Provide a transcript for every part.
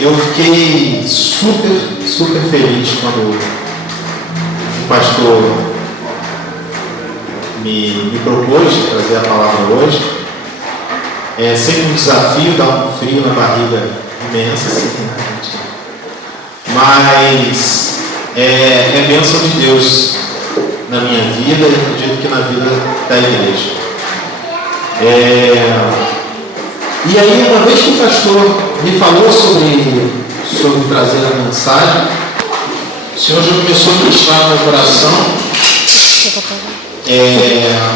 eu fiquei super feliz quando o pastor me propôs trazer a palavra hoje. É sempre um desafio, dá um frio na barriga imenso, assim, mas é bênção de Deus na minha vida e acredito que na vida da igreja. E aí, uma vez que o pastor me falou sobre trazer a mensagem, o Senhor já começou a ministrar no meu coração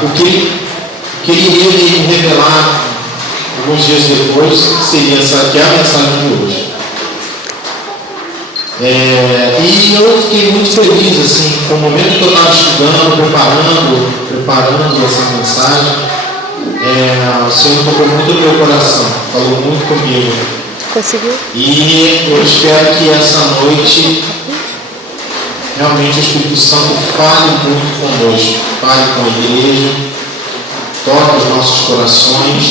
o que ele iria me revelar alguns dias depois, que seria que é a mensagem de hoje. E eu fiquei muito feliz assim, com o momento que eu estava estudando, preparando essa mensagem. O Senhor tocou muito no meu coração, falou muito comigo. Conseguiu? E eu espero que essa noite realmente o Espírito Santo fale muito conosco, fale com a igreja, toque os nossos corações,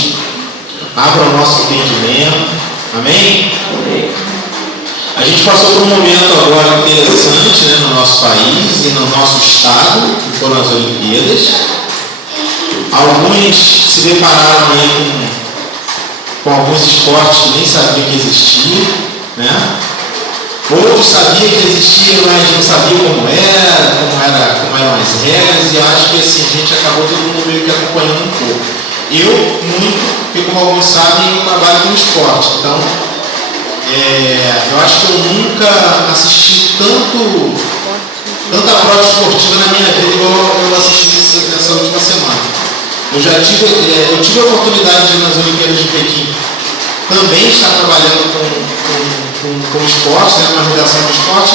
abra o nosso entendimento. Amém? Amém. A gente passou por um momento agora interessante, né, no nosso país e no nosso estado, que foram as Olimpíadas. Alguns se depararam aí com alguns esportes que nem sabiam que existiam, né? Outros sabiam que existiam, mas não sabiam como eram as regras, e eu acho que assim, a gente acabou todo mundo meio que acompanhando um pouco. Eu, muito, porque como alguns sabem, eu trabalho com esporte, então eu acho que eu nunca assisti tanta prova esportiva na minha vida igual eu assisti nessa última semana. Eu tive a oportunidade de ir nas Olimpíadas de Pequim também estar trabalhando com esporte, né, uma redação de esporte,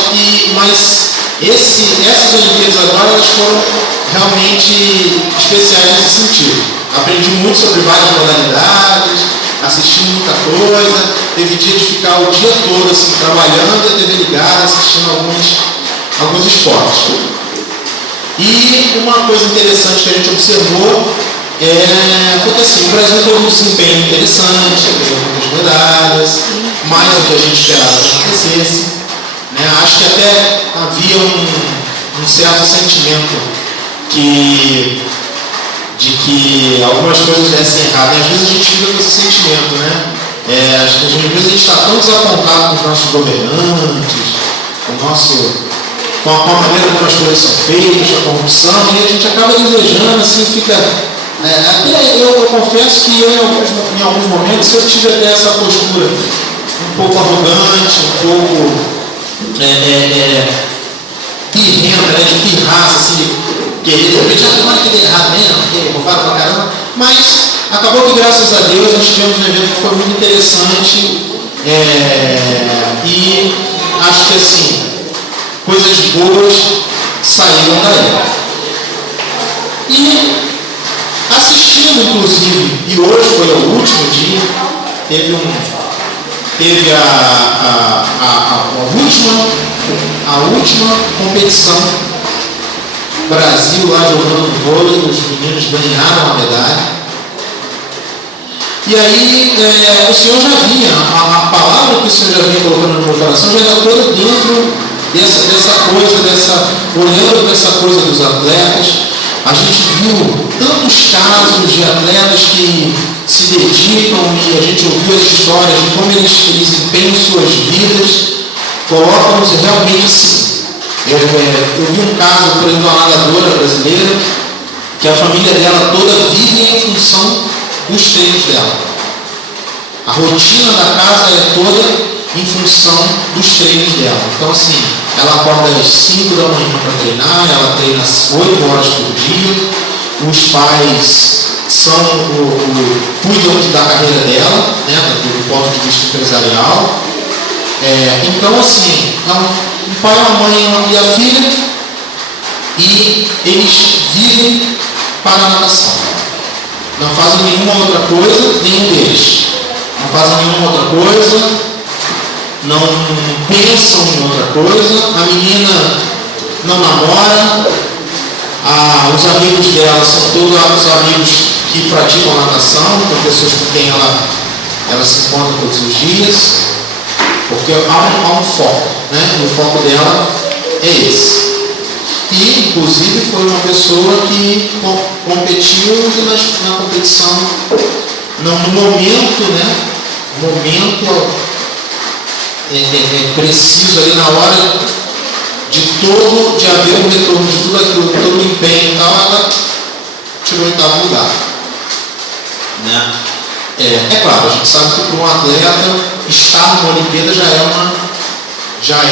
mas essas Olimpíadas agora elas foram realmente especiais nesse sentido. Aprendi muito sobre várias modalidades, assisti muita coisa, teve dia de ficar o dia todo assim, trabalhando e a TV ligada, assistindo alguns esportes. E uma coisa interessante que a gente observou porque assim, o Brasil teve um desempenho interessante, teve muitas medalhas, mais do que a gente esperava que acontecesse. Né? Acho que até havia um certo sentimento de que algumas coisas dessem errado. E às vezes a gente fica com esse sentimento, né? Às vezes a gente está tão desapontado com os nossos governantes, com a maneira como as coisas são feitas, a corrupção, e a gente acaba desejando, assim, fica... eu confesso que eu, em alguns momentos, eu tive até essa postura um pouco arrogante, um pouco pirrenta, né, de pirraça, assim, querer de repente, tomara que dê errado mesmo, porque eu falo pra caramba, mas acabou que, graças a Deus, nós tivemos um evento que foi muito interessante, e acho que, assim, coisas boas saíram daí. E assistindo, inclusive, e hoje foi o último dia, teve a última competição. Brasil lá jogando vôlei, os meninos ganharam a medalha. E aí o Senhor já vinha, a palavra que o Senhor já vinha colocando no meu coração já era toda dentro olhando para essa coisa dos atletas. A gente viu tantos casos de atletas que se dedicam e a gente ouviu as histórias de como eles empenham suas vidas, colocam-nos realmente assim. Eu vi um caso, por exemplo, de uma nadadora brasileira, que a família dela toda vive em função dos treinos dela. A rotina da casa é toda em função dos treinos dela. Então, assim, ela acorda às 5 da manhã para treinar, ela treina 8 horas por dia, os pais cuidam da carreira dela, né, do ponto de vista empresarial. Então, assim, um pai, uma mãe e a filha, e eles vivem para a natação. Não fazem nenhuma outra coisa, nenhum deles. Não fazem nenhuma outra coisa, não pensam em outra coisa. A menina não namora, os amigos dela são todos os amigos que praticam natação, são pessoas com quem ela se encontra todos os dias. Porque há um foco, né? E o foco dela é esse. E, inclusive, foi uma pessoa que competiu na competição, no momento, né? Momento preciso ali, na hora de haver um retorno de tudo aquilo, todo o empenho e tal, ela tirou o 8º lugar. Né? É claro, a gente sabe que para um atleta estar numa Olimpíada já é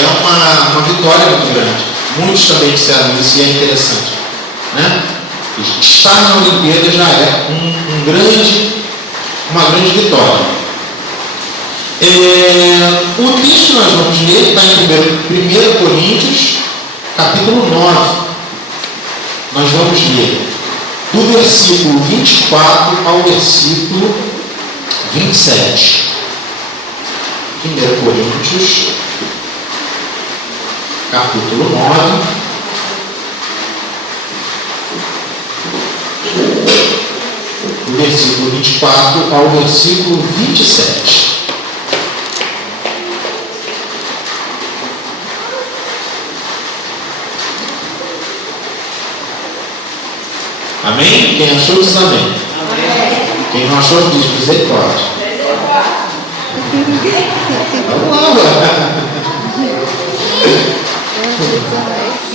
uma vitória muito grande. Muitos também disseram isso e é interessante. Né? Estar na Olimpíada já é uma grande vitória. O texto que nós vamos ler está em 1 Coríntios, capítulo 9. Nós vamos ler do versículo 24 ao versículo 27. 1 Coríntios, capítulo 9. Do versículo 24 ao versículo 27. Amém? Quem achou diz amém. Amém. Quem não achou diz misericórdia. Vamos lá, velho.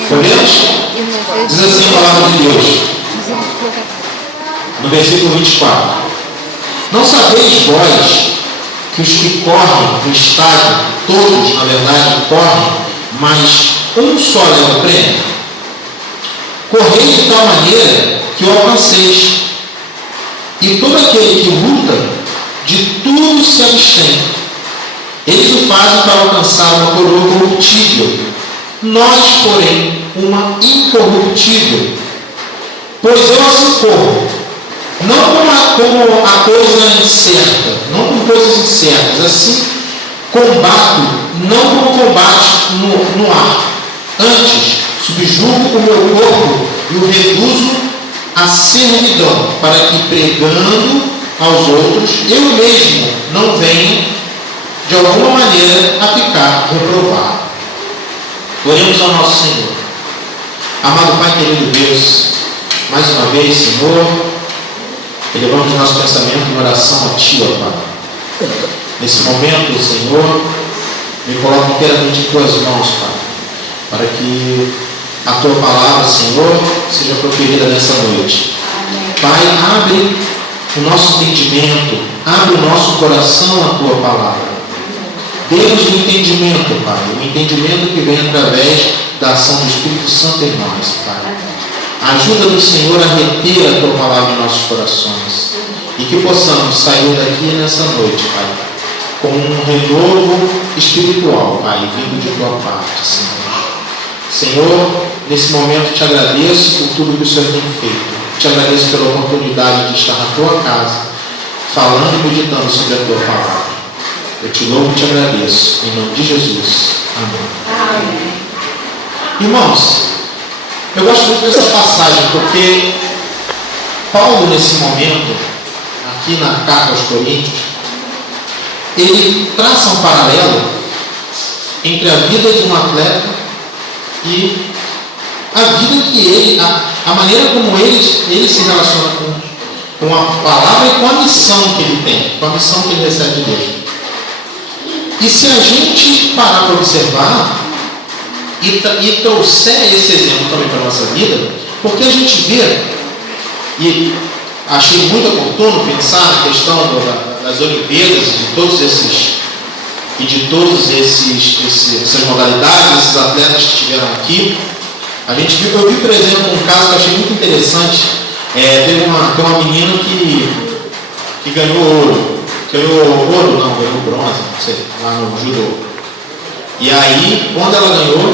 Podemos? Diz assim a palavra de Deus. No versículo 24. Não sabeis vós que os que correm no estádio, todos na verdade correm, mas um só leva o prêmio? Correi de tal maneira que o alcanceis. E todo aquele que luta, de tudo se abstém. Eles o fazem para alcançar uma coroa corruptível. Nós, porém, uma incorruptível. Pois eu assim corro, não como a coisa incerta, não como coisas incertas, assim combato, não como combate no ar. Antes, subjugo o meu corpo e o reduzo a servidão, para que, pregando aos outros, eu mesmo não venha, de alguma maneira, a ficar reprovado. Oremos ao nosso Senhor. Amado Pai, querido Deus, mais uma vez, Senhor, elevamos nosso pensamento em oração a Ti, ó Pai. Nesse momento, Senhor, me coloco inteiramente em Tuas mãos, Pai, para que a Tua palavra, Senhor, seja proferida nessa noite. Amém. Pai, abre o nosso entendimento, abre o nosso coração à Tua palavra. Dê-nos o entendimento, Pai, o entendimento que vem através da ação do Espírito Santo em nós, Pai. Ajuda-nos, Senhor, a reter a Tua palavra em nossos corações e que possamos sair daqui nessa noite, Pai, com um renovo espiritual, Pai, vindo de Tua parte, Senhor. Senhor, nesse momento te agradeço por tudo que o Senhor tem feito. Te agradeço pela oportunidade de estar na Tua casa, falando e meditando sobre a Tua palavra. Eu te louvo e te agradeço. Em nome de Jesus. Amém. Amém. Irmãos, eu gosto muito dessa passagem, porque Paulo, nesse momento, aqui na carta aos Coríntios, ele traça um paralelo entre a vida de um atleta e a vida que ele, a maneira como ele se relaciona com a palavra e com a missão que ele tem, com a missão que ele recebe de Deus. E se a gente parar para observar e trouxer esse exemplo também para a nossa vida, porque a gente vê, e achei muito oportuno pensar na questão das Olimpíadas e de todas essas modalidades, esses atletas que estiveram aqui. Eu vi, por exemplo, um caso que eu achei muito interessante. Teve uma menina que ganhou ouro. Ganhou bronze, não sei, lá no judô. E aí, quando ela ganhou,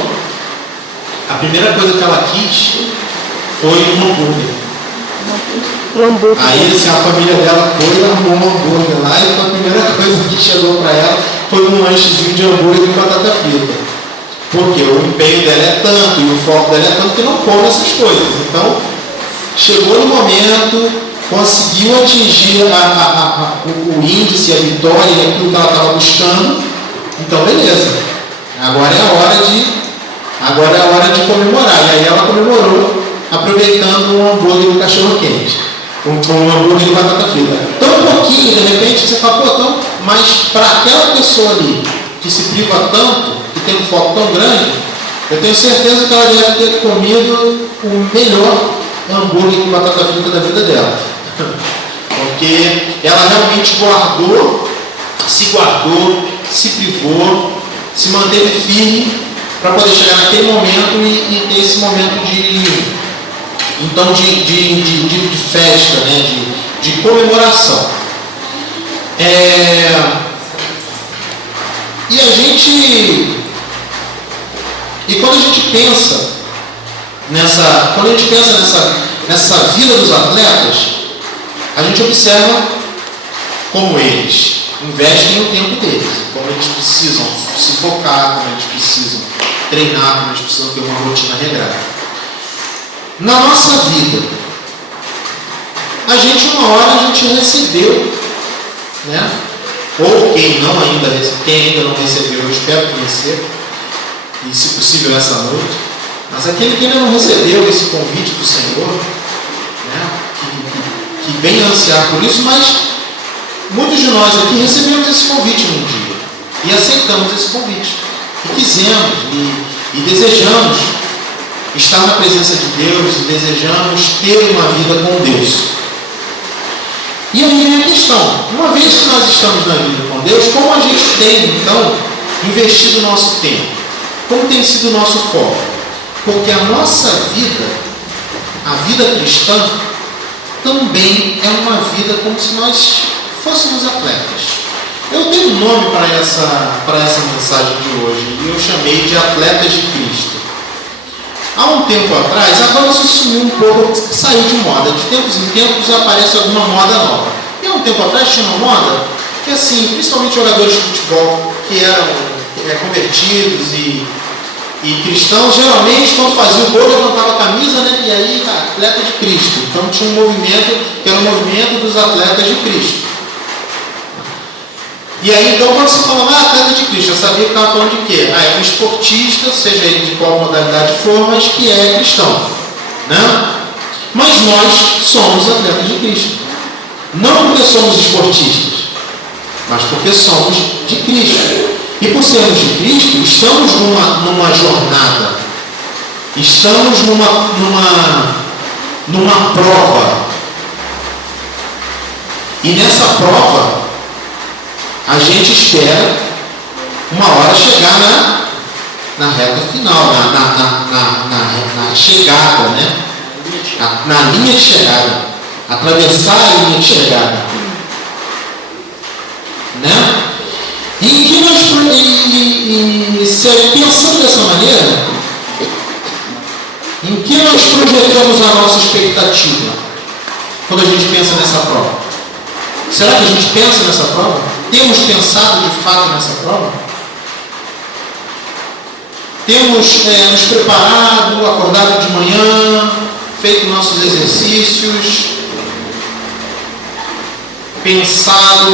a primeira coisa que ela quis foi um hambúrguer. Aí assim, a família dela foi e arrumou um hambúrguer lá, e a primeira coisa que chegou para ela foi um lanchezinho de hambúrguer com batata frita. Porque o empenho dela é tanto e o foco dela é tanto que não come essas coisas. Então, chegou no momento, conseguiu atingir o índice, a vitória e aquilo que ela estava buscando, Então, beleza. Agora é a hora de comemorar. E aí ela comemorou, aproveitando um hambúrguer do cachorro-quente. Um hambúrguer de batata frita. Então, um pouquinho, de repente, você fala, pô, então, mas para aquela pessoa ali, que se priva tanto, que tem um foco tão grande, eu tenho certeza que ela deve ter comido o melhor hambúrguer de batata frita da vida dela. Porque ela realmente guardou, se privou, se manteve firme para poder chegar naquele momento e ter esse momento de festa, né? de comemoração. E quando a gente pensa nessa vida dos atletas, a gente observa como eles investem o tempo deles, como eles precisam se focar, como eles precisam treinar, como eles precisam ter uma rotina regrada. Na nossa vida, uma hora a gente recebeu, né? Ou quem ainda não recebeu, eu espero que receba, e se possível essa noite, mas aquele que ainda não recebeu esse convite do Senhor, né? que vem ansiar por isso, mas muitos de nós aqui recebemos esse convite num dia e aceitamos esse convite e quisemos e desejamos estar na presença de Deus e desejamos ter uma vida com Deus. E aí vem a questão, uma vez que nós estamos na vida com Deus, como a gente tem então investido o nosso tempo? Como tem sido o nosso foco? Porque a nossa vida, a vida cristã, também é uma vida como se nós fôssemos atletas. Eu tenho um nome para essa mensagem de hoje e eu chamei de Atletas de Cristo. Há um tempo atrás, agora isso sumiu um pouco, saiu de moda. De tempos em tempos aparece alguma moda nova. E há um tempo atrás tinha uma moda que, assim, principalmente jogadores de futebol que eram convertidos e cristãos, geralmente quando fazia o gol levantava a camisa, né? E aí, atleta de Cristo. Então tinha um movimento que era o movimento dos atletas de Cristo. E aí, então, quando se falava atleta de Cristo, eu sabia que estava falando de quê? É um esportista, seja ele de qual modalidade for, mas que é cristão. Né? Mas nós somos atletas de Cristo. Não porque somos esportistas, mas porque somos de Cristo. E por sermos de Cristo, estamos numa jornada. Estamos numa prova. E nessa prova, a gente espera uma hora chegar na reta final, na chegada, né? Na linha de chegada. Atravessar a linha de chegada. Né? Pensando dessa maneira, em que nós projetamos a nossa expectativa quando a gente pensa nessa prova? Será que a gente pensa nessa prova? Temos pensado de fato nessa prova? Temos nos preparado, acordado de manhã, feito nossos exercícios, pensado,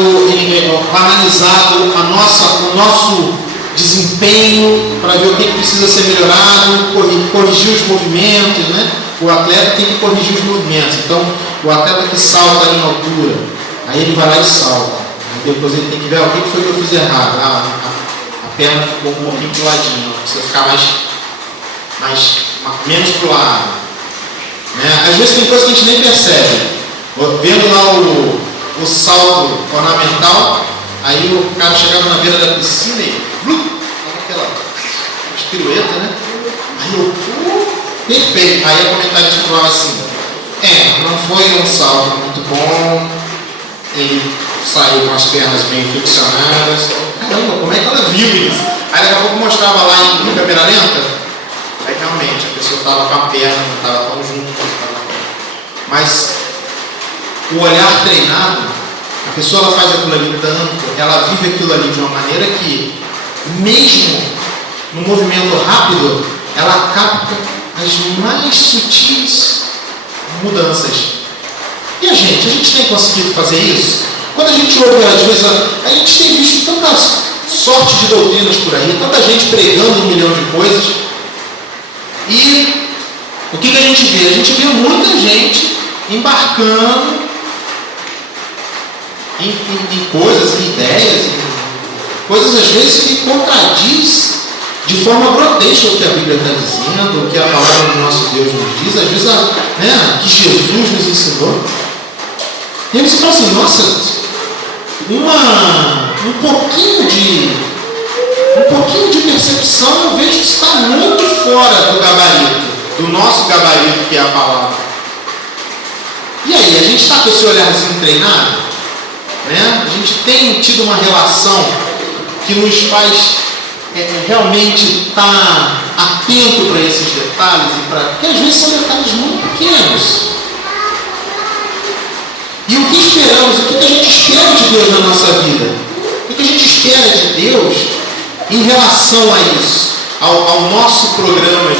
analisado o nosso desempenho para ver o que precisa ser melhorado, corrigir os movimentos, né? O atleta tem que corrigir os movimentos. Então, o atleta que salta em altura, aí ele vai lá e salta. Aí depois ele tem que ver o que foi que eu fiz errado. A perna ficou um pouquinho pro ladinho, precisa ficar menos pro lado. Né? Às vezes tem coisa que a gente nem percebe. Vendo lá o salto ornamental, aí o cara chegava na beira da piscina e aquela pirueta, né? Aí eu, perfeito. Aí a comentarista falava assim, não foi um salto muito bom, ele saiu com as pernas bem flexionadas. Caramba, como é que ela viu isso? Aí daqui a pouco mostrava lá em câmera lenta, aí realmente a pessoa estava com a perna, não estava tão junto. Mas o olhar treinado, a pessoa ela faz aquilo ali tanto, ela vive aquilo ali de uma maneira que, mesmo no movimento rápido, ela capta as mais sutis mudanças. E a gente tem conseguido fazer isso? Quando a gente ouve, às vezes, a gente tem visto tantas sorte de doutrinas por aí, tanta gente pregando 1 milhão de coisas. E o que a gente vê? A gente vê muita gente embarcando em coisas, em ideias, em coisas às vezes que contradiz de forma grotesca o que a Bíblia está dizendo, o que a palavra do nosso Deus nos diz, às vezes que Jesus nos ensinou. E aí você fala assim, nossa, um pouquinho de percepção, eu vejo que está muito fora do gabarito, do nosso gabarito, que é a palavra. E aí, a gente está com esse olharzinho treinado? Né? A gente tem tido uma relação que nos faz realmente estar atento para esses detalhes, porque às vezes são detalhes muito pequenos. E o que esperamos, o que a gente espera de Deus na nossa vida? O que a gente espera de Deus em relação a isso, ao nosso programa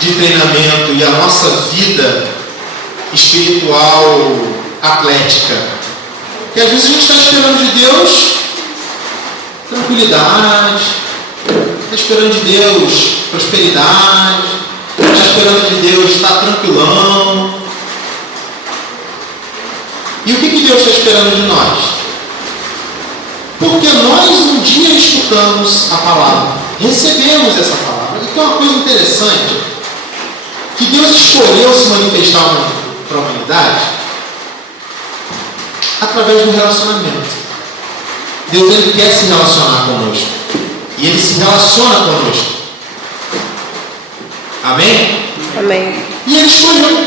de treinamento e a nossa vida espiritual atlética? Porque às vezes a gente está esperando de Deus tranquilidade, está esperando de Deus prosperidade, está esperando de Deus estar tranquilão. E o que Deus está esperando de nós? Porque nós um dia escutamos a palavra, recebemos essa palavra. E tem uma coisa interessante, que Deus escolheu se manifestar para a humanidade através do relacionamento. Deus, Ele quer se relacionar conosco. E Ele se relaciona conosco. Amém? Amém. E Ele escolheu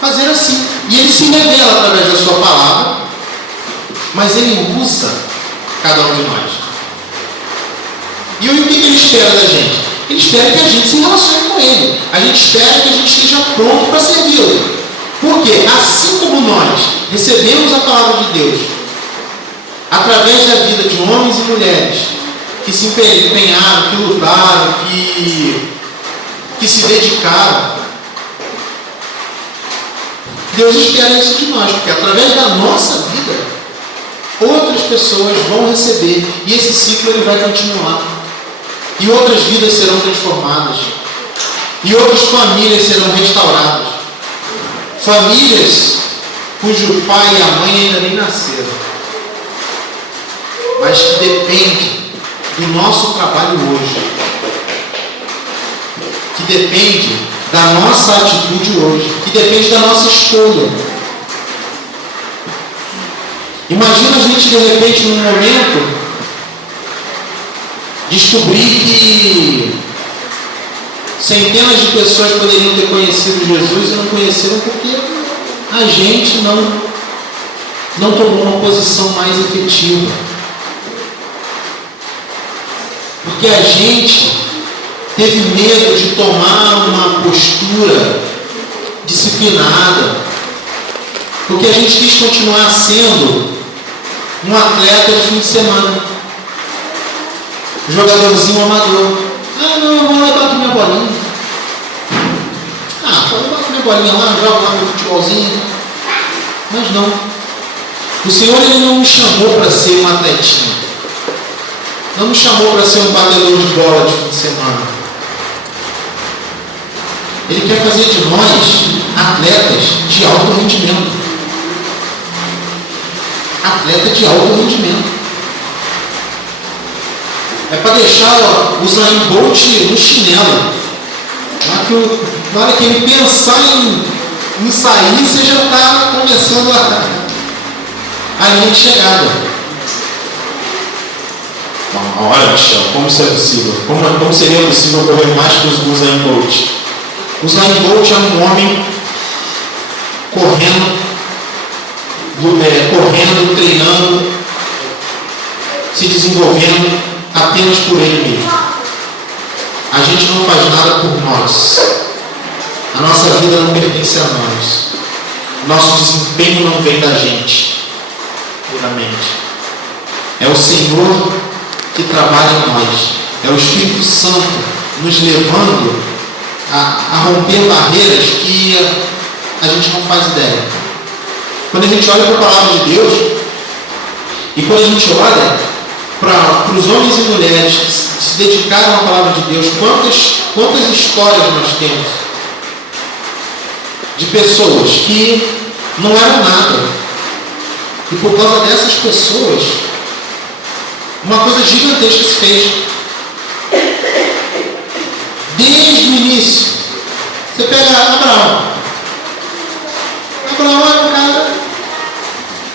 fazer assim. E Ele se revela através da sua palavra, mas Ele usa cada um de nós. E o que Ele espera da gente? Ele espera que a gente se relacione com Ele. A gente espera que a gente esteja pronto para servi-lo. Porque assim como nós recebemos a palavra de Deus através da vida de homens e mulheres que se empenharam, que lutaram, que se dedicaram, Deus espera isso de nós, porque através da nossa vida outras pessoas vão receber, e esse ciclo ele vai continuar, e outras vidas serão transformadas, e outras famílias serão restauradas, famílias cujo pai e a mãe ainda nem nasceram, mas que depende do nosso trabalho hoje, que depende da nossa atitude hoje, que depende da nossa escolha. Imagina a gente de repente num momento descobrir que centenas de pessoas poderiam ter conhecido Jesus e não conheceram porque a gente não tomou uma posição mais efetiva. Porque a gente teve medo de tomar uma postura disciplinada. Porque a gente quis continuar sendo um atleta de fim de semana. Jogadorzinho amador. Ah, não, eu vou levar aqui minha bolinha. Ah, vou levar aqui minha bolinha lá, jogo lá meu futebolzinho. Mas não. O Senhor Ele não me chamou para ser um atletinha. Não me chamou para ser um batedor de bola de fim de semana. Ele quer fazer de nós atletas de alto rendimento. Atleta de alto rendimento. É para deixar o Usain Bolt no chinelo. Na hora que ele pensar em sair, você já está começando a linha de chegada. Olha, Michel, como isso é possível? Como seria possível correr mais que o Usain Bolt? O Usain Bolt é um homem correndo, treinando, se desenvolvendo apenas por ele mesmo. A gente não faz nada por nós. A nossa vida não pertence a nós. Nosso desempenho não vem da gente, puramente. É o Senhor que trabalha em nós. É o Espírito Santo nos levando a romper barreiras que a gente não faz ideia. Quando a gente olha para a palavra de Deus, e quando a gente olha para os homens e mulheres que se dedicaram à palavra de Deus, quantas histórias nós temos de pessoas que não eram nada. E por causa dessas pessoas, uma coisa gigantesca se fez. Desde o início. Você pega Abraão. Abraão era um cara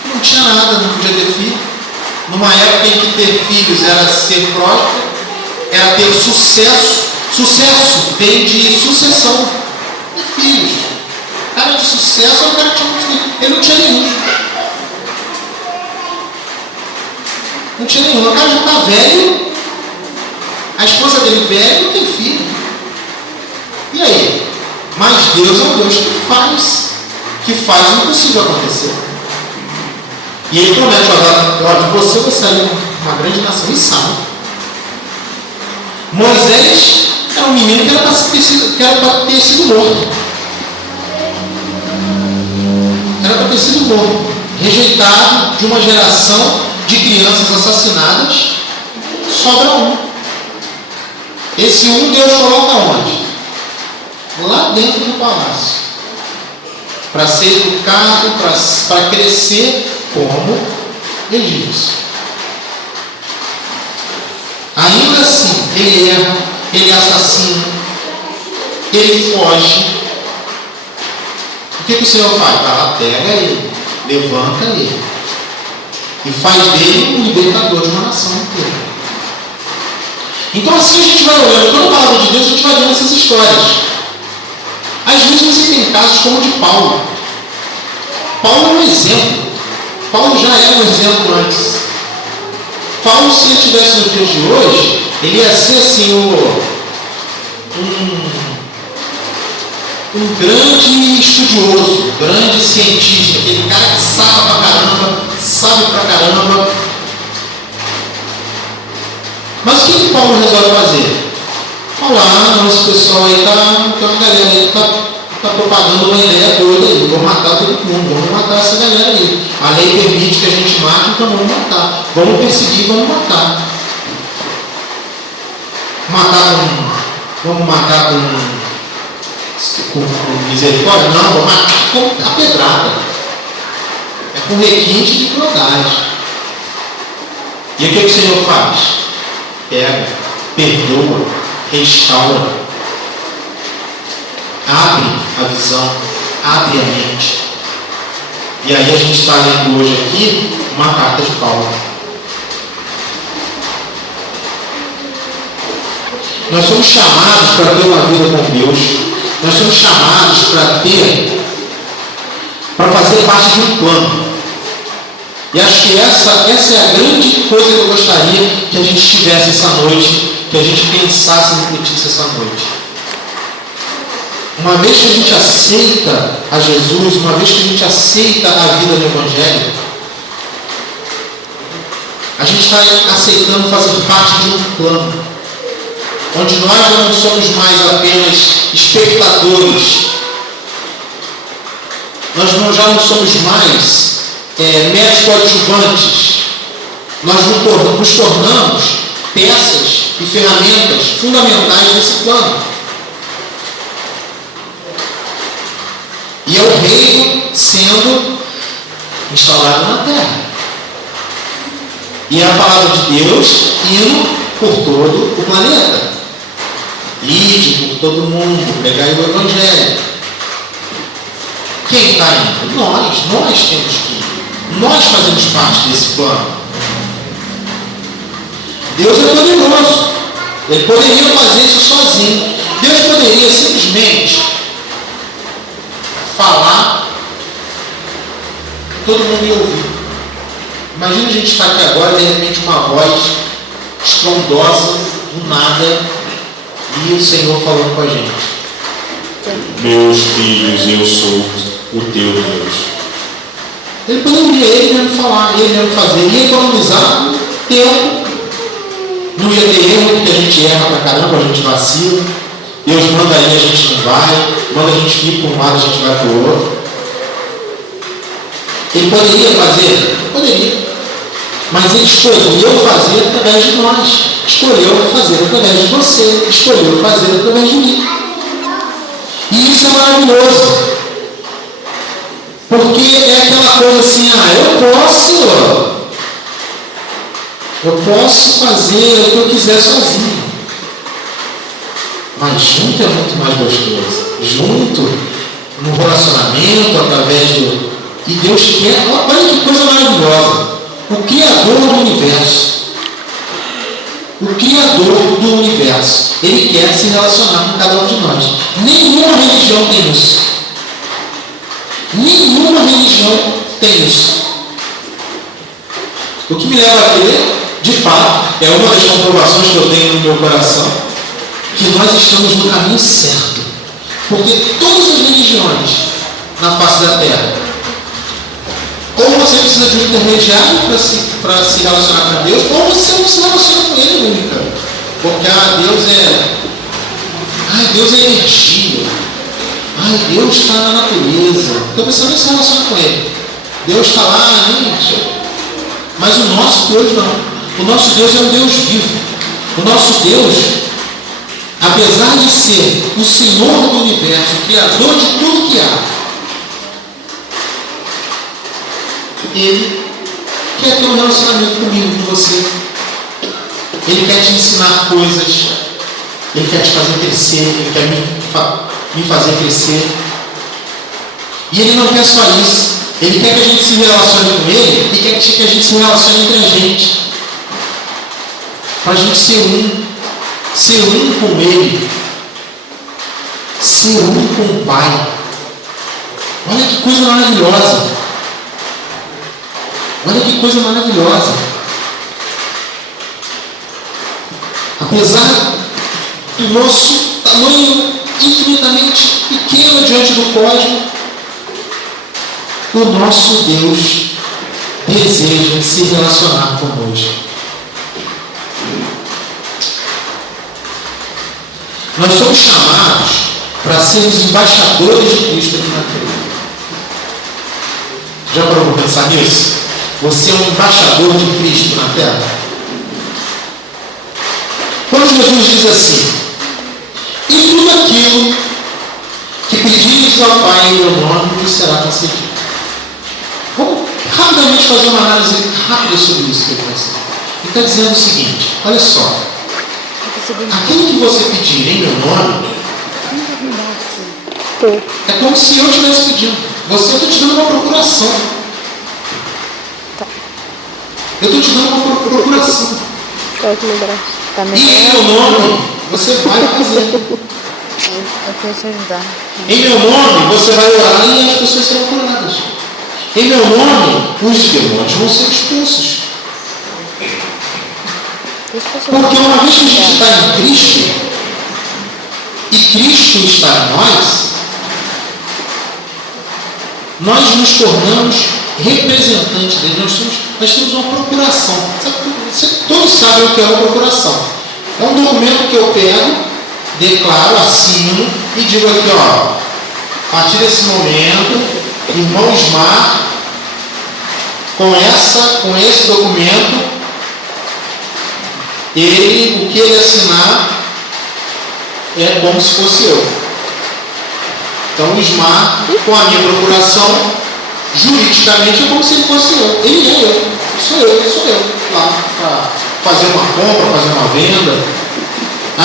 que não tinha nada, não podia ter filho. Numa época em que ter filhos era ser próspero, era ter sucesso. Sucesso vem de sucessão. Ter filhos. Cara de sucesso é o cara que tinha muitos filhos. Ele não tinha nenhum. Não tinha nenhum. O cara já está velho. A esposa dele velha não tem filho. E aí? Mas Deus é um Deus que faz o impossível acontecer. E Ele promete, olha, de você vai sair uma grande nação. E sai. Moisés era um menino que era para ter sido morto. Era para ter sido morto. Rejeitado de uma geração de crianças assassinadas, sobra um. Esse um Deus coloca onde? Lá dentro do palácio. Para ser educado, para crescer como egípcio. Ainda assim, ele erra, ele assassina, ele foge. O que o Senhor faz? Pega ele, levanta ele e faz dele um libertador de uma nação inteira. Então assim a gente vai olhando, toda a palavra de Deus a gente vai vendo essas histórias. Às vezes você tem casos como o de Paulo. Paulo é um exemplo. Paulo já era um exemplo antes. Paulo, se ele estivesse nos dias de hoje, ele ia ser assim um grande estudioso, um grande cientista, aquele cara que sabe pra caramba. Mas o que Paulo resolve fazer? Falar, não, esse pessoal aí tem uma galera aí que está propagando uma ideia doida aí, vamos matar todo mundo, vamos matar essa galera aí. A lei permite que a gente mate, então vamos matar. Vamos perseguir, vamos matar. Vamos matar com misericórdia? Não, vamos matar com a pedrada. É com requinte de crueldade. E o que o Senhor faz? Pega, perdoa, restaura, abre a visão, abre a mente. E aí a gente está lendo hoje aqui uma carta de Paulo. Nós somos chamados para ter uma vida com Deus. Nós somos chamados para fazer parte de um plano. E acho que essa é a grande coisa que eu gostaria que a gente tivesse essa noite, que a gente pensasse e refletisse essa noite. Uma vez que a gente aceita a Jesus, uma vez que a gente aceita a vida do Evangelho, a gente está aceitando fazer parte de um plano, onde nós já não somos mais apenas espectadores, nós já não somos mais meros coadjuvantes, nós nos tornamos peças e ferramentas fundamentais desse plano. E é o reino sendo instalado na terra. E é a palavra de Deus indo por todo o planeta. Ide por todo mundo, pregai o Evangelho. Quem está indo? Nós temos que ir. Nós fazemos parte desse plano. Deus é poderoso. Ele poderia fazer isso sozinho. Deus poderia simplesmente falar e todo mundo ia ouvir. Imagina a gente estar aqui agora e de repente uma voz estrondosa, do nada, e o Senhor falando com a gente. Meus filhos, eu sou o teu Deus. Ele poderia, ele mesmo falar, ele mesmo fazer, ia economizar tempo. Não ia ter erro, porque a gente erra pra caramba, a gente vacila. Deus manda aí, a gente não vai. Manda a gente ir para um lado, a gente vai para o outro. Ele poderia fazer? Poderia. Mas Ele escolheu fazer através de nós. Escolheu fazer através de você. Escolheu fazer através de mim. E isso é maravilhoso. Porque é aquela coisa assim, eu posso fazer o que eu quiser sozinho. Mas junto é muito mais gostoso. Junto, no relacionamento, através do... E Deus quer... Olha que coisa maravilhosa. O Criador do Universo. O Criador do Universo. Ele quer se relacionar com cada um de nós. Nenhuma religião tem isso. Nenhuma religião tem isso. O que me leva a crer, de fato, é uma das comprovações que eu tenho no meu coração, que nós estamos no caminho certo. Porque todas as religiões na face da Terra, ou você precisa de um intermediário para se relacionar com Deus, ou você não se relaciona com Ele nunca. Porque Deus é energia. Deus está na natureza. Então você não se relaciona com Ele. Deus está lá, mas o nosso Deus não. O nosso Deus é um Deus vivo. O nosso Deus, apesar de ser o Senhor do Universo, o Criador de tudo que há, Ele quer ter um relacionamento comigo, com você. Ele quer te ensinar coisas. Ele quer te fazer crescer. Ele quer me fazer crescer. E Ele não quer só isso. Ele quer que a gente se relacione com Ele e quer que a gente se relacione entre a gente. Para a gente ser um. Ser um com Ele. Ser um com o Pai. Olha que coisa maravilhosa. Olha que coisa maravilhosa. Apesar do nosso tamanho infinitamente pequeno diante do cosmos, o nosso Deus deseja se relacionar conosco. Nós somos chamados para sermos embaixadores de Cristo aqui na terra. Já parou para pensar nisso? Você é um embaixador de Cristo na terra. Quando Jesus diz assim: e tudo aquilo que pedires ao Pai em meu nome lhe será concedido. Vamos rapidamente fazer uma análise rápida sobre isso que ele está dizendo o seguinte: olha só, aquilo que você pedir em meu nome é como se eu estivesse pedindo. Você, eu estou te dando uma procuração. Eu estou te dando uma procuração. E em meu nome você vai fazer. Eu quero te ajudar. Em meu nome você vai orar e as pessoas serão curadas. Em meu nome os demônios vão ser expulsos. Porque uma vez que a gente está em Cristo e Cristo está em nós nos tornamos representantes dele. Nós temos uma procuração. Todos sabem o que é uma procuração. É um documento que eu pego, declaro, assino e digo aqui, a partir desse momento, irmão Ismar, com esse documento, o que ele assinar é como se fosse eu. Então o Ismar, com a minha procuração, juridicamente é como se ele fosse eu. Ele é eu. Sou eu. Lá para fazer uma compra, fazer uma venda. Há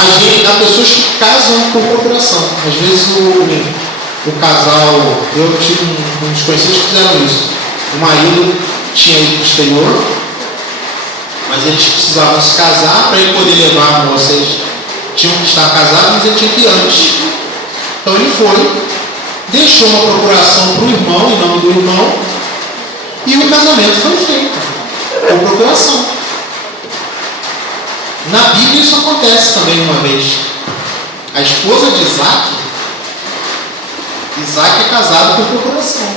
pessoas que casam por procuração. Às vezes o casal, eu tive uns conhecidos que fizeram isso. O marido tinha ido para o exterior, mas eles precisavam se casar. Para ele poder levar a moça, eles tinham que estar casados, mas ele tinha que ir antes. Então ele foi, deixou uma procuração para o irmão, em nome do irmão, e o casamento foi feito por procuração. Na Bíblia isso acontece também uma vez. A esposa de Isaac é casado por procuração.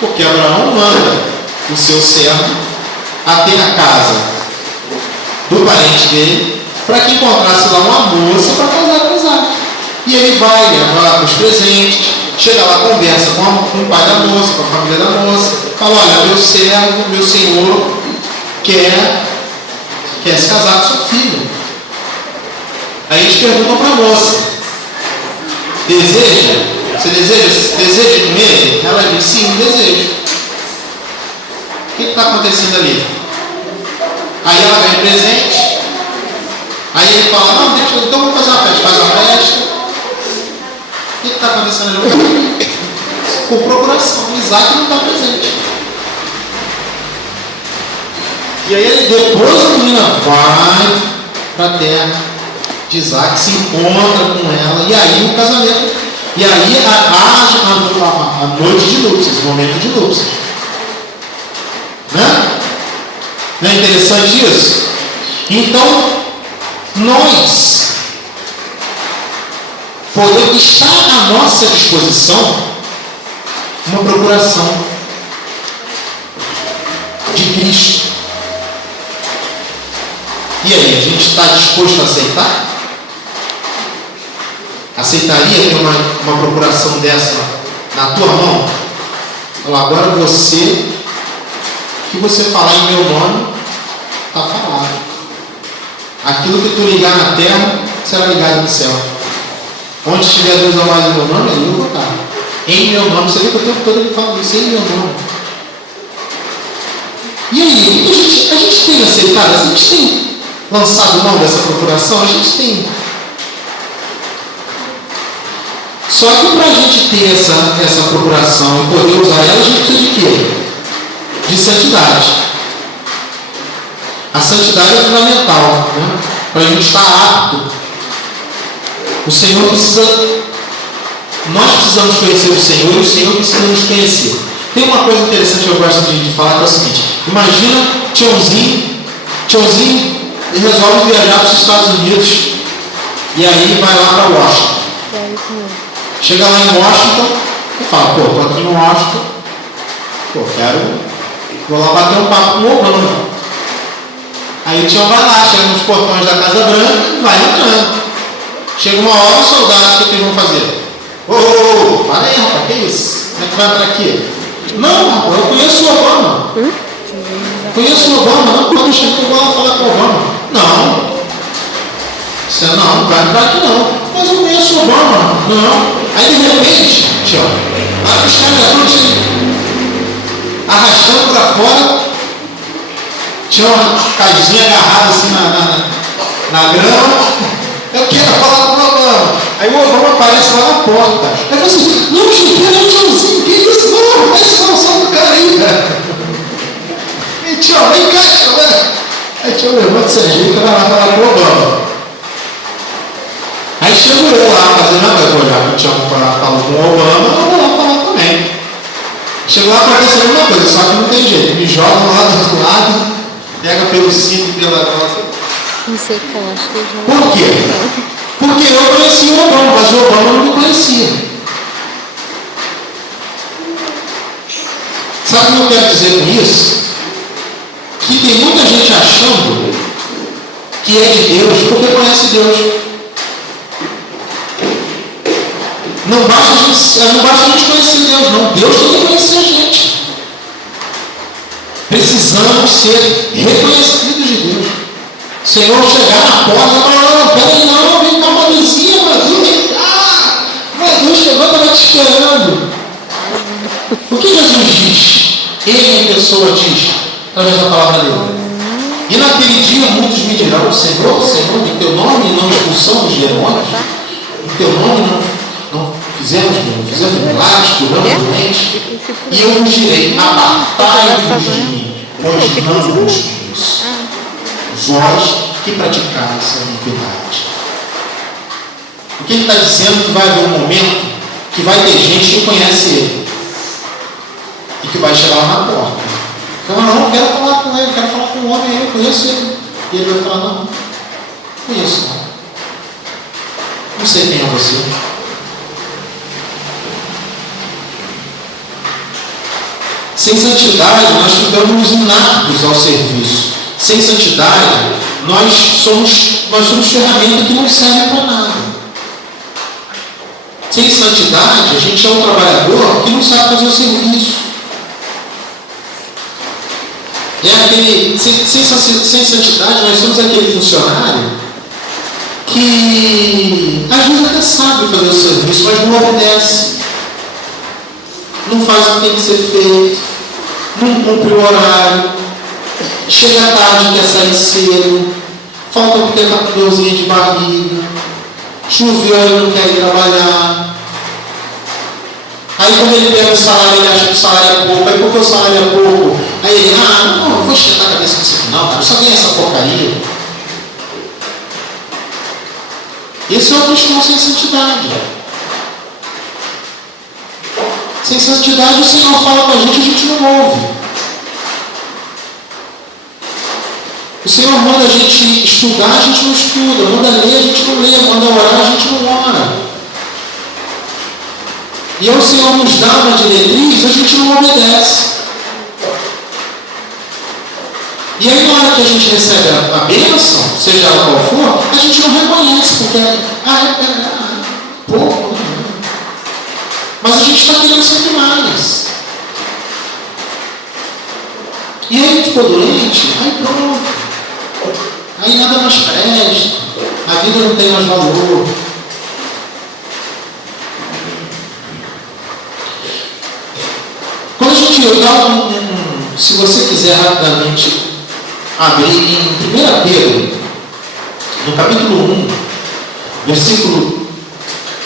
Porque Abraão manda o seu servo até a casa do parente dele para que encontrasse lá uma moça para casar com Isaac. E ele vai levar os presentes, chega lá, conversa com o pai da moça, com a família da moça, fala: olha, meu servo, meu senhor, quer se casar com sua filha. Aí eles perguntam para a moça: deseja? Você deseja ir com ele? Ela diz: sim, desejo. O que está acontecendo ali? Aí ela ganha presente. Aí ele fala: não, deixa, então vamos fazer uma festa. Faz uma festa. O que está acontecendo ali? Por procuração. Isaac não está presente. E aí depois a menina vai para a terra de Isaac, se encontra com ela, e aí o casamento, e aí a noite de núpcias, o momento de núpcias. Né? Não é interessante isso? Então, nós podemos estar à nossa disposição uma procuração de Cristo. E aí, a gente está disposto a aceitar? Aceitaria ter uma procuração dessa na tua mão? Então, agora você, que você falar em meu nome, está falado. Aquilo que tu ligar na terra, será ligado no céu. Onde estiver Deus ou mais em meu nome, ali eu vou estar. Em meu nome. Você vê que o tempo todo ele fala isso, em meu nome. E aí, a gente tem aceitado? A gente tem lançado mão dessa procuração? A gente tem. Só que para a gente ter essa procuração e poder usar ela, a gente precisa de quê? De santidade. A santidade é fundamental, né? Para a gente estar apto. O Senhor precisa. Nós precisamos conhecer o Senhor e o Senhor precisa nos conhecer. Tem uma coisa interessante que eu gosto de falar, que é o seguinte: imagina Tiãozinho resolve viajar para os Estados Unidos e aí vai lá para Washington. Chega lá em Washington e fala: pô, estou aqui em Washington, vou lá bater um papo com o Obama. Aí o Tião vai lá, chega nos portões da Casa Branca e vai entrando. Chega uma hora, os soldados, o que eles vão fazer? Ô, para aí, rapaz, que isso? Como é que vai entrar aqui? Não, rapaz, eu conheço o Obama. Conheço o Obama, não pode chegar, eu vou lá falar com o Obama. Não. Você não vai entrar aqui não. Mas eu conheço o Obama. Não. Aí de repente, Tião, lá que os caras arrastando para fora, tinha uma casinha agarrada assim na grama. Eu quero falar com o Obama. Aí o Obama aparece lá na porta. Aí eu falo assim: não, Chiquinho, é um Tiozinho, que isso? Não, vai expulsar do cara aí, cara. E Tio, vem cá, Tio, né? Aí Tio levanta esse jeito e vai lá falar com o Obama. Aí chego eu lá fazendo a coisa, já que o Tio falou com o Obama, eu vou lá falar também. Chego lá para acontecer a mesma coisa, só que não tem jeito. Me joga lá do outro lado, pega pelo cinto, pela calça. Não sei como, acho que eu já... Por quê? Porque eu conhecia o Obama, mas o Obama não me conhecia. Sabe o que eu quero dizer com isso? Que tem muita gente achando que é de Deus porque conhece Deus. Não basta a gente conhecer Deus, não. Deus tem que conhecer a gente. Precisamos ser reconhecidos de Deus. O Senhor chegar na porta e falar: não, peraí, não, vem cá uma vizinha, Brasil, vem cá. Mas Deus chegou, estava te esperando. O que Jesus diz? Ele em pessoa diz, através da palavra dele. E naquele dia muitos me dirão: Senhor, Senhor, em teu nome não expulsamos demônios, em teu nome não fizemos milagres, curamos doentes. E eu vos direi: apartai-vos de mim, pois não vos conheço. Vós que praticais a iniquidade. O que ele está dizendo? Que vai haver um momento que vai ter gente que conhece ele e que vai chegar lá na porta. Fala: não, eu quero falar com ele, quero falar com o homem, eu conheço ele. E ele vai falar: não, conheço não. Não sei quem é você. Sem santidade, nós ficamos inaptos ao serviço. Sem santidade, nós somos ferramenta que não serve para nada. Sem santidade, a gente é um trabalhador que não sabe fazer o serviço. sem santidade, nós somos aquele funcionário que às vezes até sabe fazer o serviço, mas não obedece. Não faz o que tem que ser feito, não cumpre o horário, chega tarde, quer sair cedo, falta porque está com dorzinha de barriga, choveu, ele não quer ir trabalhar. Aí quando ele pega o salário, ele acha que o salário é pouco. Aí porque o salário é pouco, aí ele, não vou esquentar a cabeça disso aqui não, cara, só ganha essa porcaria. Esse é o cristão sem santidade. Sem santidade, o Senhor fala com a gente não ouve. O Senhor manda a gente estudar, a gente não estuda. Manda ler, a gente não lê. Manda orar, a gente não ora. E aí o Senhor nos dá uma diretriz, a gente não obedece. E aí na hora que a gente recebe a bênção, seja ela qual for, a gente não reconhece, porque pouco. Mas a gente está querendo sempre mais. E aí ficou doente, aí pronto. Aí nada mais presta. A vida não tem mais valor. Quando a gente dá se você quiser rapidamente abrir em 1 Pedro, no capítulo 1, versículo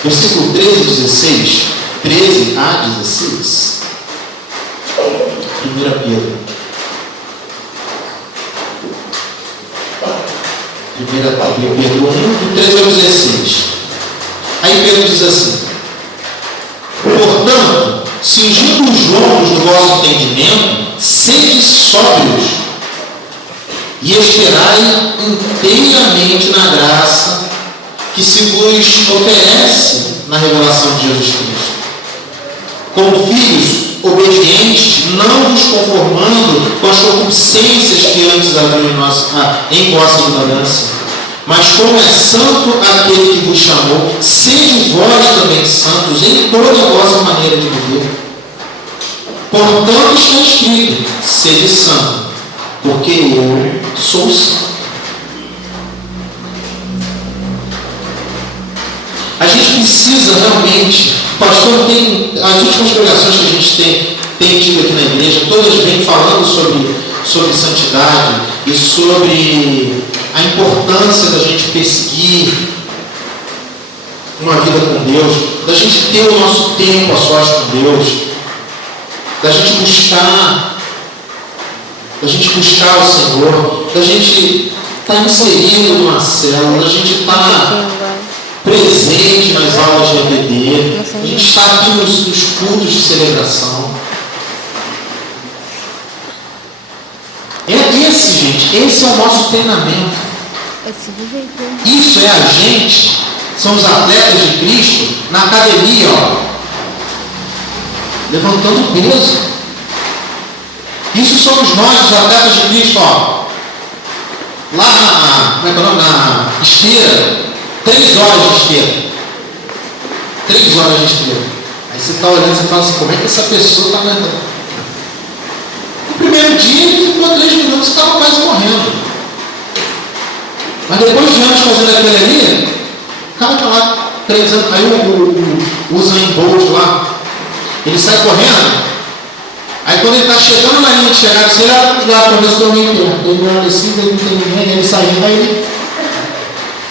13 e 16, 13 a 16. 1 Pedro. 1 Pedro 1, 13 a 16. Aí Pedro diz assim: portanto, cingindo os lombos do vosso entendimento, sede sóbrios e esperai inteiramente na graça que se vos oferece na revelação de Jesus Cristo. Como filhos obedientes, não vos conformando com as concupiscências que antes haviam em vossa ignorância, mas como é santo aquele que vos chamou, sede vós também santos em toda a vossa maneira de viver. Portanto está escrito: sede santo, porque eu sou santo. A gente precisa realmente, pastor, as últimas pregações que a gente tem tido aqui na igreja, todas vêm falando sobre santidade e sobre a importância da gente perseguir uma vida com Deus, da gente ter o nosso tempo a sós com Deus, da gente buscar o Senhor, da gente estar inserido numa célula, da gente estar presente nas aulas de EBD, a gente está aqui nos cultos de celebração. Esse é o nosso treinamento. Isso é a gente, são os atletas de Cristo na academia, levantando peso. Isso somos nós, os atletas de Cristo, lá na esteira, 3 horas de esteira. 3 horas de esteira. Aí você está olhando e fala assim: como é que essa pessoa está aguentando? No primeiro dia ele ficou 3 minutos e estava quase morrendo. Mas depois de anos fazendo aquilo ali, o cara está lá 3 anos. Aí o Usain Bolt lá, ele sai correndo. Aí quando ele está chegando na linha de chegada, você olha para ver se tem alguém perto. Ele olha assim, ele não tem ninguém, ele saindo, aí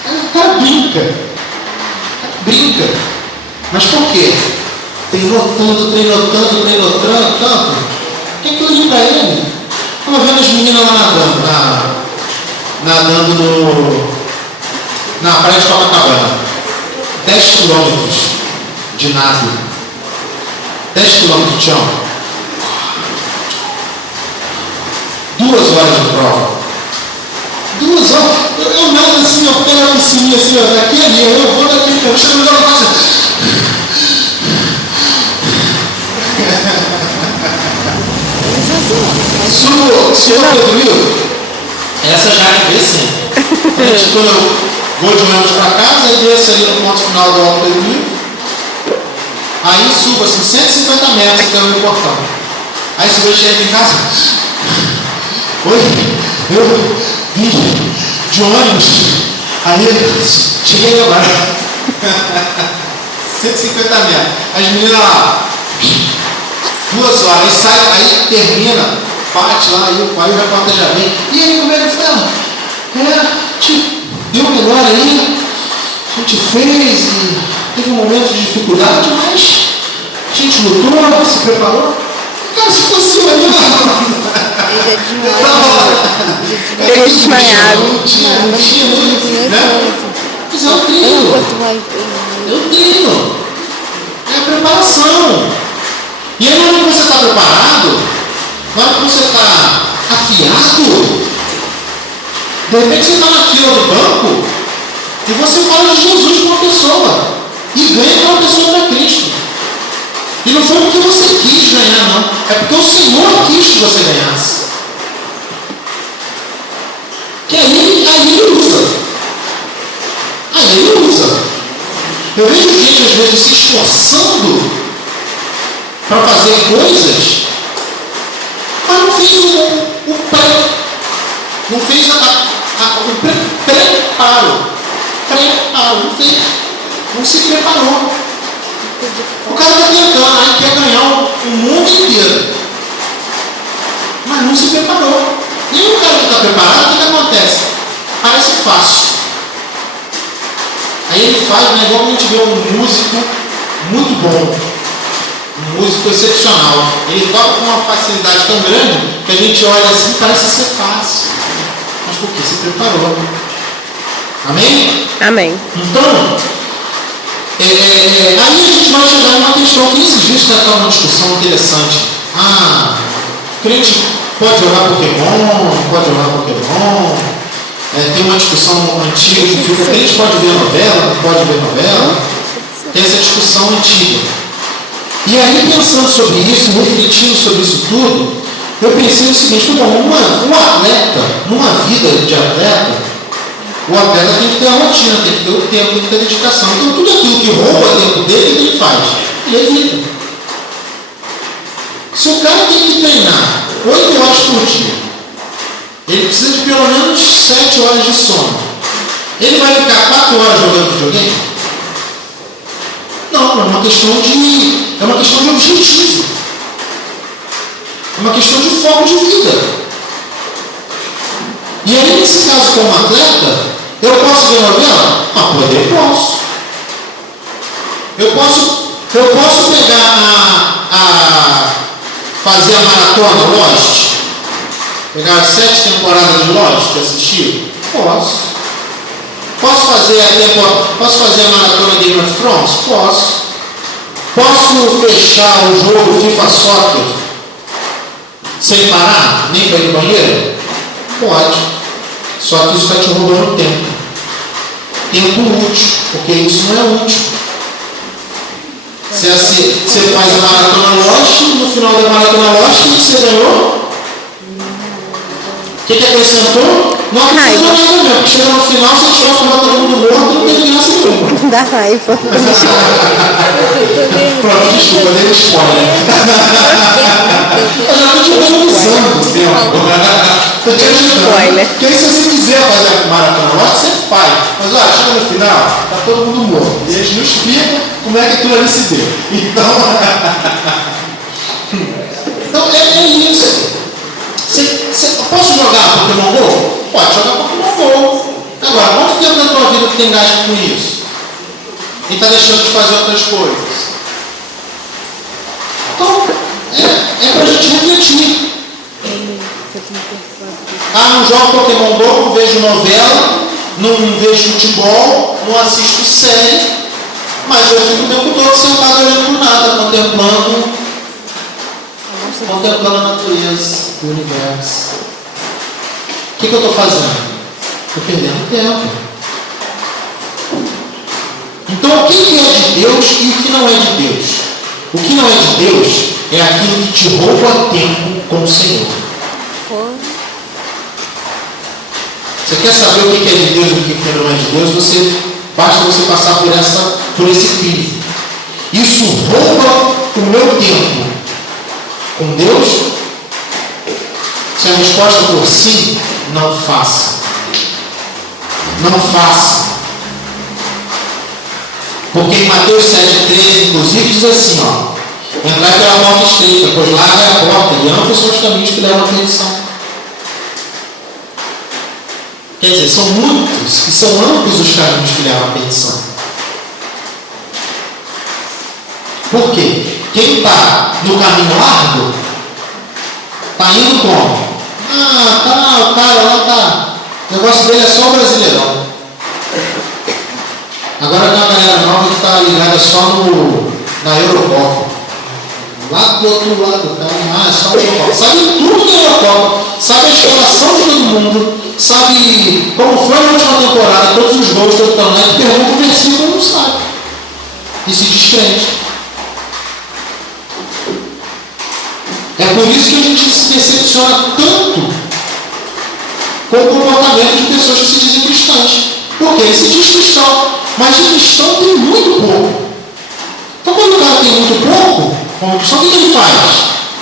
o cara brinca. Mas por quê? Treinou tanto. O que aquilo ali para ele? Estava vendo as meninas lá nadando na praia de Copacabana. 10 quilômetros de nado. 10 quilômetros de chão. 2 horas de prova. 2 horas. Eu nado assim, eu pego a piscininha assim, daqui ali, eu vou daqui, eu chego no lugar e faço. Suou Pedro, essa já é bem sempre. Quando eu vou de ônibus para casa, aí desço ali no ponto final do Alto Pedro, aí subo assim, 150 metros até o meu portão. Aí se eu chego em casa, Hoje eu vim de ônibus, aí cheguei agora. 150 metros. As meninas lá, 2 horas, aí sai, aí termina, bate lá, aí a porta já vem. E aí, como é que tá? Deu melhor aí, a gente fez, e teve um momento de dificuldade, mas a gente lutou, se preparou. Cara, se fosse eu ali, Ele desmaiado. Não tinha, né? Mas é o treino. É o treino. É a preparação. E aí, na hora que você está preparado, na hora que você está afiado, de repente você está na fila do banco e você fala de Jesus para uma pessoa e ganha aquela pessoa para Cristo. E não foi porque você quis ganhar, não. É porque o Senhor quis que você ganhasse. Que aí ele usa. Aí ele usa. Eu vejo gente, às vezes, se esforçando para fazer coisas, mas não fez o pré. Não fez o preparo. Não fez. Não se preparou. O cara está tentando, aí quer ganhar o mundo inteiro. Mas não se preparou. E o cara que está preparado, o que acontece? Parece fácil. Aí ele faz, né, igual a gente vê um músico muito bom. Um músico excepcional. Ele toca com uma facilidade tão grande que a gente olha assim e parece ser fácil. Mas por quê? Se preparou. Amém? Amém. Então, aí a gente vai chegar numa questão que esses dias está uma discussão interessante. Crente pode jogar Pokémon, não pode jogar Pokémon. Tem uma discussão antiga que fica, crente pode ver novela, não pode ver novela. Tem essa discussão antiga. E aí, pensando sobre isso, refletindo sobre isso tudo, eu pensei o seguinte: um atleta, numa vida de atleta, o atleta tem que ter a rotina, tem que ter o tempo, tem que ter a dedicação. Então, tudo aquilo que rouba tempo dele, o que ele faz? Ele evita. Se o cara tem que treinar 8 horas por dia, ele precisa de pelo menos 7 horas de sono. Ele vai ficar 4 horas jogando videogame? Não, é uma questão de objetivo. É uma questão de foco de vida. E aí, nesse caso, como atleta, eu posso ver novela? Poder posso. Eu posso pegar fazer a maratona Lost? Pegar as 7 temporadas de Lost que assisti? Posso. Posso fazer a maratona Game of Thrones? Posso. Posso fechar o jogo FIFA Soccer sem parar? Nem para ir no banheiro? Pode. Só que isso está te roubando tempo. Tempo útil, porque isso não é útil. Você faz a maratona Lost, no final da maratona Lost, o que você ganhou? O que acrescentou? Não acrescentou nada mesmo, porque chega no final, você tira para todo mundo morto e não tem criança nenhuma. Dá raiva. Pronto, desculpa, dei spoiler. Eu já estou te organizando o tempo. Estou te ajudando. Porque aí, se você quiser fazer a maratona Lost, você faz. Mas olha, chega no final, está todo mundo morto. E a gente não explica como é que aquilo ali se deu. Então é isso. Posso jogar Pokémon GO? Pode jogar Pokémon GO. Agora, quanto tempo da tua vida tu tem gasto com isso? E está deixando de fazer outras coisas? Então, é para a gente refletir. Não jogo Pokémon GO, não vejo novela, não vejo futebol, não assisto série, mas eu fico o tempo todo sentado olhando por nada, contemplando a natureza do universo. O que eu estou fazendo? Estou perdendo tempo. Então, o que é de Deus e o que não é de Deus? O que não é de Deus é aquilo que te rouba tempo com o Senhor. Você quer saber o que é de Deus e o que não é de Deus? Basta você passar por esse crivo. Isso rouba o meu tempo com Deus. Se Se a resposta for sim, não faça. Não faça. Porque em Mateus 7,13, inclusive, diz assim, ó, entrai pela porta estreita, pois larga é a porta, e amplos são os caminhos que levam à perdição. Quer dizer, são muitos e são amplos os caminhos que levam à perdição. Por quê? Quem está no caminho largo está indo como? O cara lá tá. O negócio dele é só o Brasileirão. Agora tem uma galera nova que está ligada só na Eurocopa. Lá do outro lado, cara. É só a Eurocopa. Sabe tudo da Eurocopa. Sabe a escalação de todo mundo. Sabe como foi na última temporada, todos os gols, todo o tamanho. Pergunta o versículo, não sabe. E se descrente. É por isso que a gente se decepciona tanto com o comportamento de pessoas que se dizem cristãs. Porque ele se diz cristão, mas de cristão tem muito pouco. Então quando o cara tem muito pouco, como cristão, o que ele faz?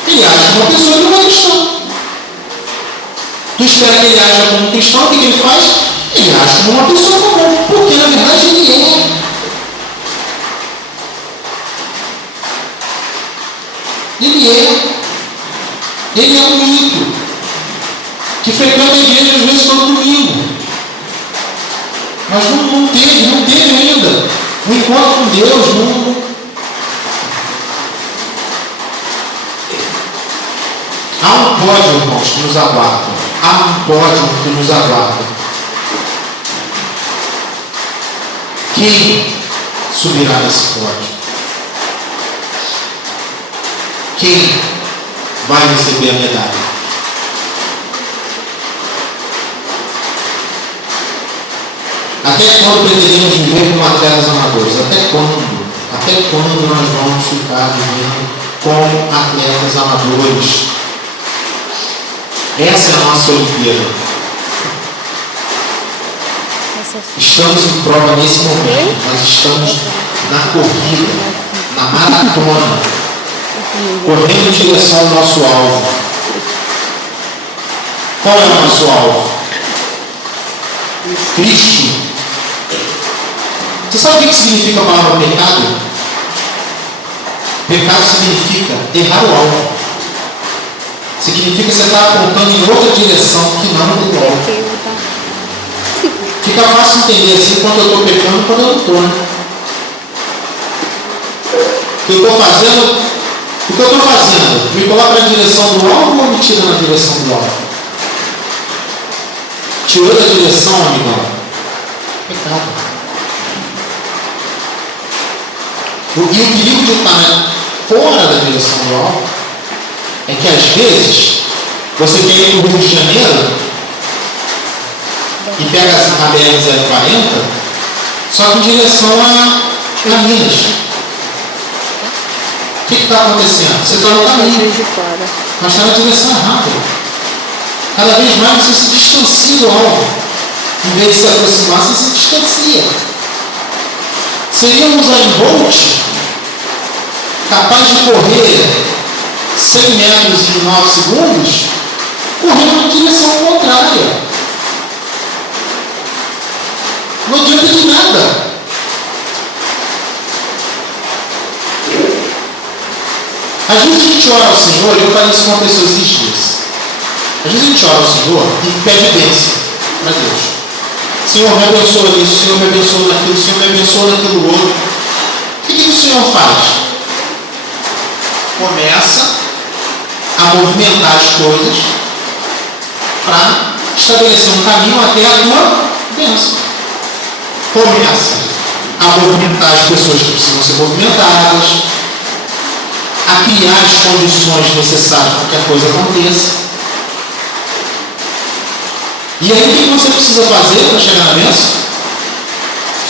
Ele age como uma pessoa que não é cristão. Tu espera que ele aja como um cristão, o que ele faz? Ele age como uma pessoa comum, porque na verdade ele é. Ele é um mito que frequenta a igreja às vezes todo domingo. Mas não teve ainda um encontro com Deus. Há um pódio, irmãos, que nos aguarda. Há um pódio que nos aguarda. Quem subirá nesse pódio? Quem vai receber a medalha? Até quando pretendemos viver como atletas amadores? Até quando? Até quando nós vamos ficar vivendo como atletas amadores? Essa é a nossa Olimpíada. Estamos em prova nesse momento. Nós estamos na corrida, na maratona, correndo em direção ao nosso alvo. Qual é o nosso alvo? Cristo. Você sabe o que significa a palavra pecado? Pecado significa errar o alvo. Significa você estar apontando em outra direção que não o alvo. Fica fácil entender assim quando eu estou pecando e quando eu não estou, né? O que eu estou fazendo? Me coloca na direção do alvo ou me tira na direção do alvo? Tirou da direção, amigão? Pecado. E o perigo de estar fora da direção do alvo é que às vezes você quer ir para o Rio de Janeiro e pega a BR-040 só que em direção a Minas. O que está acontecendo? Você está no caminho, mas está na direção errada. Cada vez mais você se distancia do alvo. Em vez de se aproximar, você se distancia. Seria um Usain Bolt capaz de correr 100 metros em 9 segundos, correndo na direção contrária. Não adianta de nada. Às vezes a gente ora ao Senhor, eu falei isso com uma pessoa esses dias. Às vezes a gente ora ao Senhor e pede bênção para Deus. Senhor, me abençoa nisso, Senhor, me abençoa naquilo, Senhor, me abençoa naquilo outro. O que o Senhor faz? Começa a movimentar as coisas para estabelecer um caminho até a tua bênção. Começa a movimentar as pessoas que precisam ser movimentadas, a criar as condições necessárias para que a coisa aconteça. E aí o que você precisa fazer para chegar na bênção?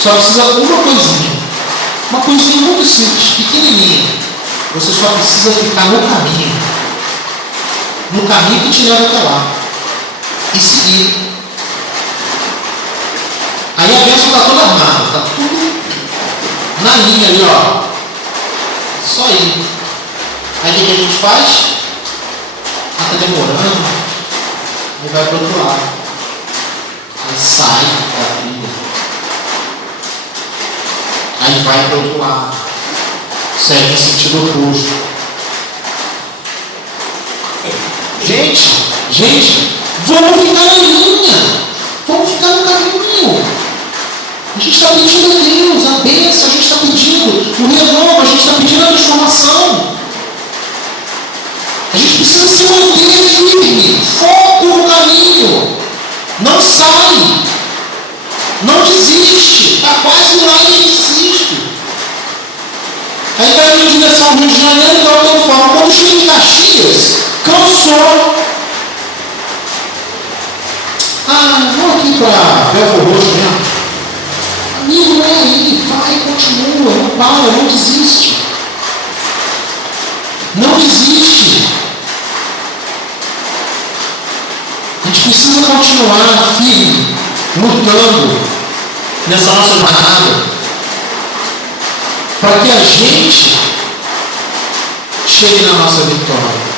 Só precisa uma coisinha muito simples, pequenininha. Você só precisa ficar no caminho que te leva até lá e seguir. Aí a bênção está toda armada, está tudo na linha ali, ó. Só ir. Aí o que a gente faz? Está demorando. Aí vai para o outro lado. Aí sai da trilha. Aí vai para o outro lado. Segue em sentido oposto. Gente, vamos ficar na linha. Vamos ficar no caminho. A gente está pedindo a Deus a bênção, a gente está pedindo o renovo, a gente está pedindo a transformação. A gente precisa se manter firme, foco no caminho. Não sai. Não desiste. Está quase lá e desiste. Aí está indo em direção ao Rio de Janeiro, então eu falo, quando chega em Caxias, cansou. Vou aqui para Belfor Roxo mesmo. Amigo, não é aí, vai, continua, não para, não desiste. Não desiste. A gente precisa continuar firme, lutando nessa nossa jornada, para que a gente chegue na nossa vitória.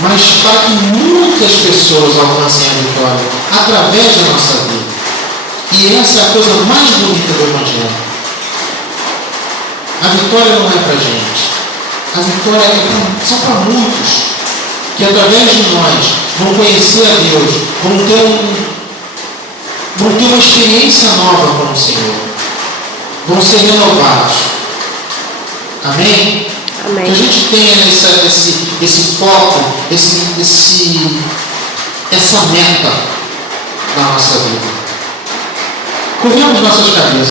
Mas para que muitas pessoas alcancem a vitória através da nossa vida. E essa é a coisa mais bonita do Evangelho. A vitória não é para a gente. A vitória é só para muitos que através de nós vão conhecer a Deus, vão ter uma experiência nova com o Senhor. Vão ser renovados. Amém? Amém. Que a gente tenha esse foco, essa meta na nossa vida. Curvemos nossas cabeças.